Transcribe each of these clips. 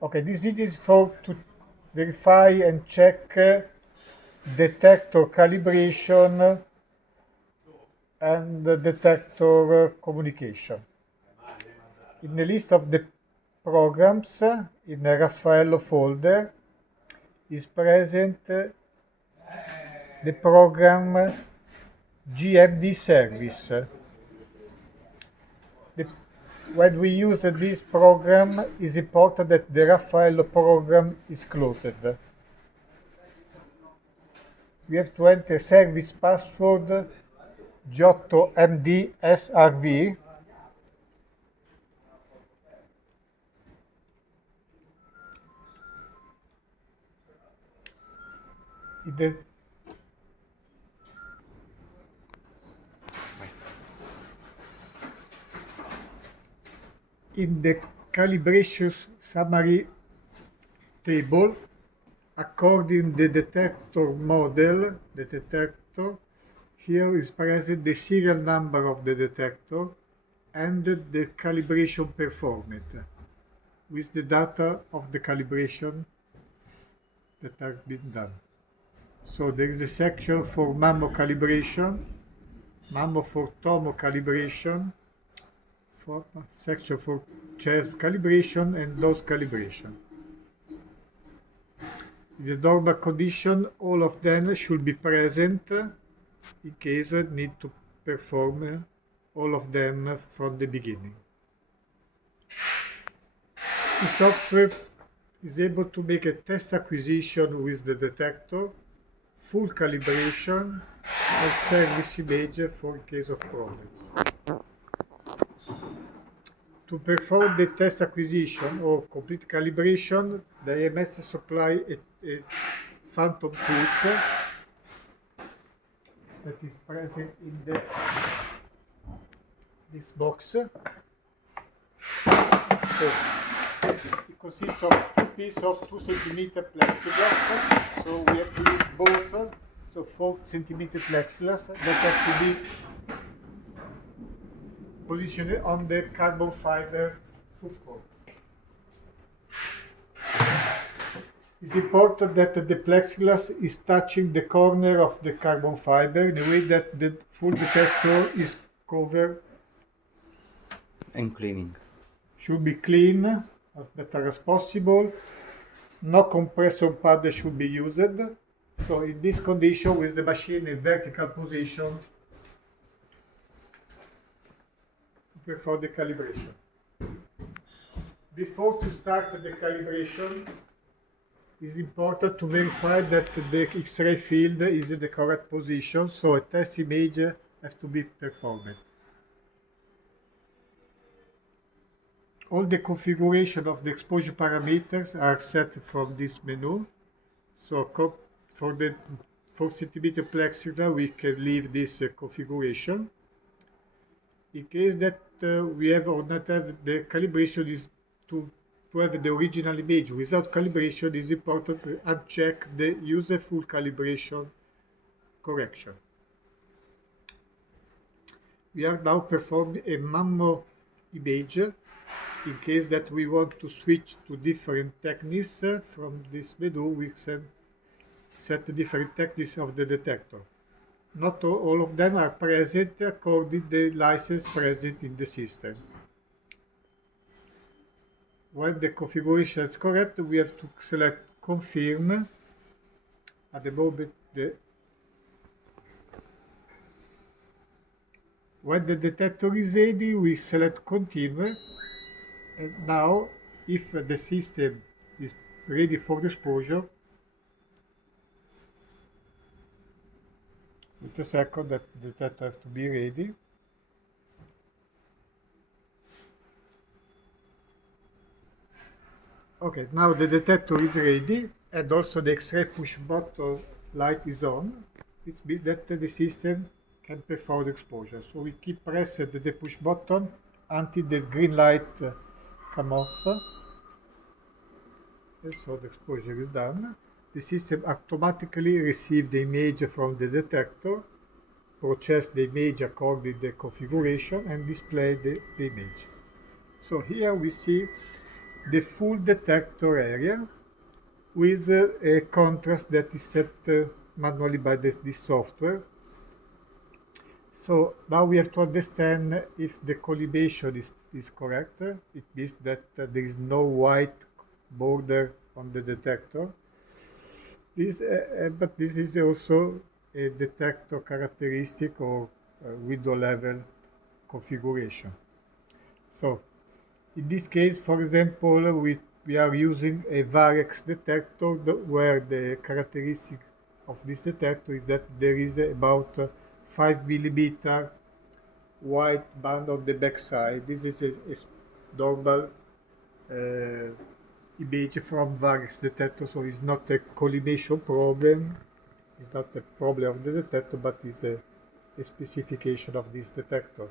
Okay, this video is for to verify and check detector calibration and detector communication. In the list of the programs in the Raffaello folder is present the program GMD service. When we use this program, it's important that the Raffaello program is closed. We have to enter service password Giotto MD SRV. In the calibration summary table, according to the detector model, the detector, here is present the serial number of the detector and the calibration performed with the data of the calibration that have been done. So there is a section for mammo calibration, mammo for tomo calibration, section for chest calibration and dose calibration. In the normal condition, all of them should be present in case need to perform all of them from the beginning. The software is able to make a test acquisition with the detector, full calibration, and service image for in case of problems. To perform the test acquisition or complete calibration, the AMS supply a phantom tools that is present in this box. So it consists of two pieces of 2 cm plexiglass. So we have to use both. So 4 cm plexiglass that have to be positioned on the carbon fiber support. It's important that the plexiglass is touching the corner of the carbon fiber in a way that the full detector is covered and cleaning. Should be clean as better as possible. No compressor pad should be used. So in this condition, with the machine in vertical position, to perform the calibration. Before to start the calibration, it's important to verify that the X-ray field is in the correct position, so a test image has to be performed. All the configuration of the exposure parameters are set from this menu. So for the 4 cm plexiglass, we can leave this configuration. In case that we have or not have the calibration is to have the original image without calibration, it is important to uncheck the useful calibration correction. We are now performing a mammo image. In case that we want to switch to different techniques from this menu, we can set different techniques of the detector. Not all of them are present according to the license present in the system. When the configuration is correct, we have to select confirm. At the moment, when the detector is ready, we select continue. And now, if the system is ready for the exposure, wait a second, that the detector has to be ready. Okay, now the detector is ready, and also the X-ray push button light is on. It means that the system can perform the exposure. So we keep pressing the push button until the green light come off. And so the exposure is done. The system automatically receives the image from the detector, process the image according to the configuration, and display the image. So here we see the full detector area with a contrast that is set manually by this software. So now we have to understand if the calibration is correct. It means that there is no white border on the detector. But this is also a detector characteristic or window level configuration. So in this case, for example, we are using a Varex detector where the characteristic of this detector is that there is about 5 millimeter white band on the back side. This is a normal image from Varex detector, so it's not a collimation problem. It's not a problem of the detector, but it's a specification of this detector.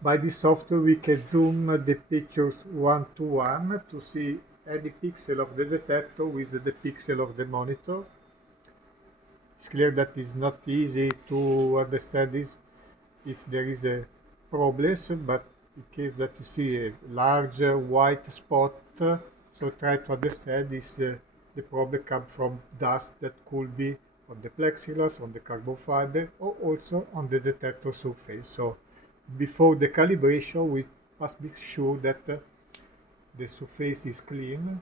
By this software, we can zoom the pictures one to one to see any pixel of the detector with the pixel of the monitor. It's clear that it's not easy to understand this if there is a problem, but in case that you see a large white spot, so try to understand if the problem comes from dust that could be on the plexiglass, on the carbon fiber, or also on the detector surface. So before the calibration, we must be sure that the surface is clean.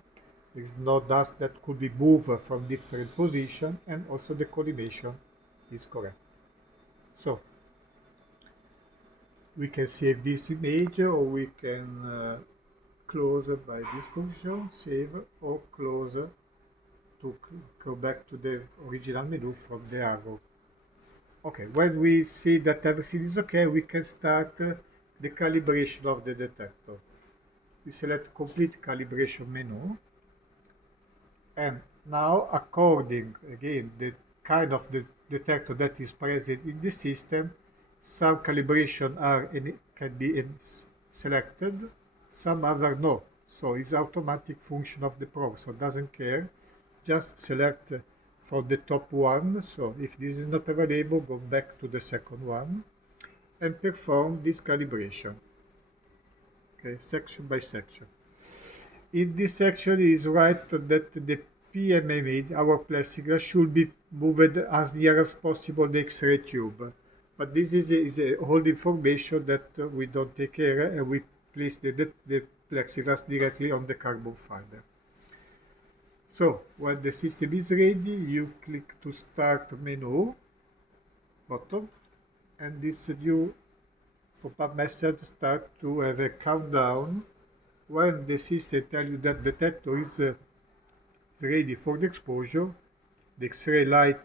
There is no dust that could be moved from different positions, and also the calibration is correct. So we can save this image, or we can close by this function, save or close to go back to the original menu from the arrow. Okay, when we see that everything is okay, we can start the calibration of the detector. We select complete calibration menu, and now according again the kind of the detector that is present in the system, some calibration can be selected, some other no. So it's automatic function of the program, so it doesn't care. Just select for the top one. So if this is not available, go back to the second one and perform this calibration. Okay, section by section. In this section, it is right that the PM image, our plexiglass, should be moved as near as possible the X-ray tube. But this is a whole information that we don't take care, and we place the plexiglass directly on the carbon fiber. So when the system is ready, you click to start menu, bottom, and this new pop-up message starts to have a countdown. When the system tells you that the detector is ready for the exposure, the X-ray light,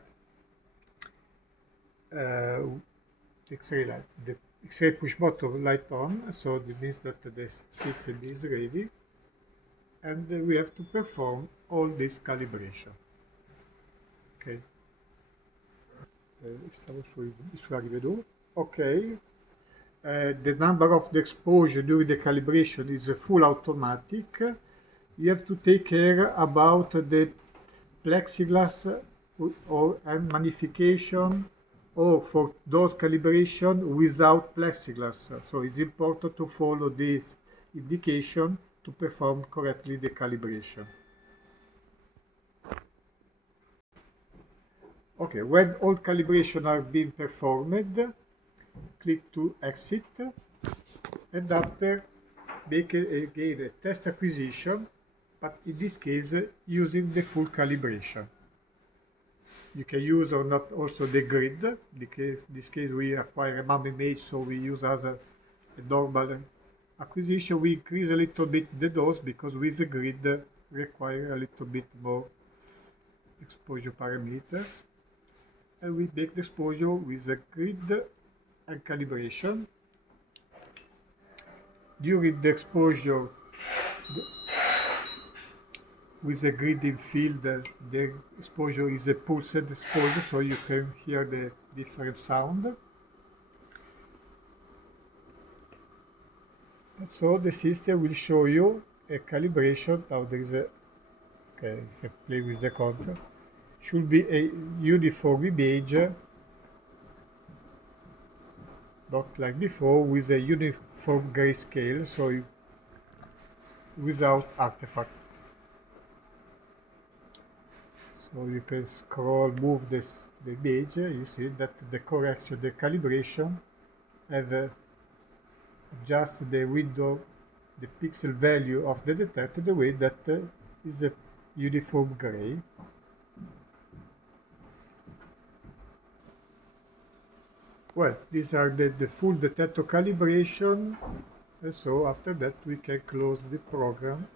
the X-ray push button light on, so this means that the system is ready, and we have to perform all this calibration. Okay. Stavo sulla rivedo. Okay. The number of the exposure during the calibration is full automatic. You have to take care about the plexiglass and magnification, or for those calibration without plexiglass. So it's important to follow this indication to perform correctly the calibration. Okay, when all calibration are being performed, click to exit, and after make again a test acquisition, but in this case using the full calibration. You can use or not also the grid. In this case we acquire a MAM image, so we use as a normal acquisition. We increase a little bit the dose because with the grid require a little bit more exposure parameters. And we make the exposure with the grid and calibration. During the exposure, with the grid in field, the exposure is a pulsed exposure, so you can hear the different sound. And so the system will show you a calibration. Now there is a, okay, if I play with the control, should be a uniform image, not like before, with a uniform grayscale. So without artifact. So you can scroll, move the image, you see that the correction, the calibration have just the window, the pixel value of the detector the way that is a uniform gray. Well, these are the full detector calibration. So after that we can close the program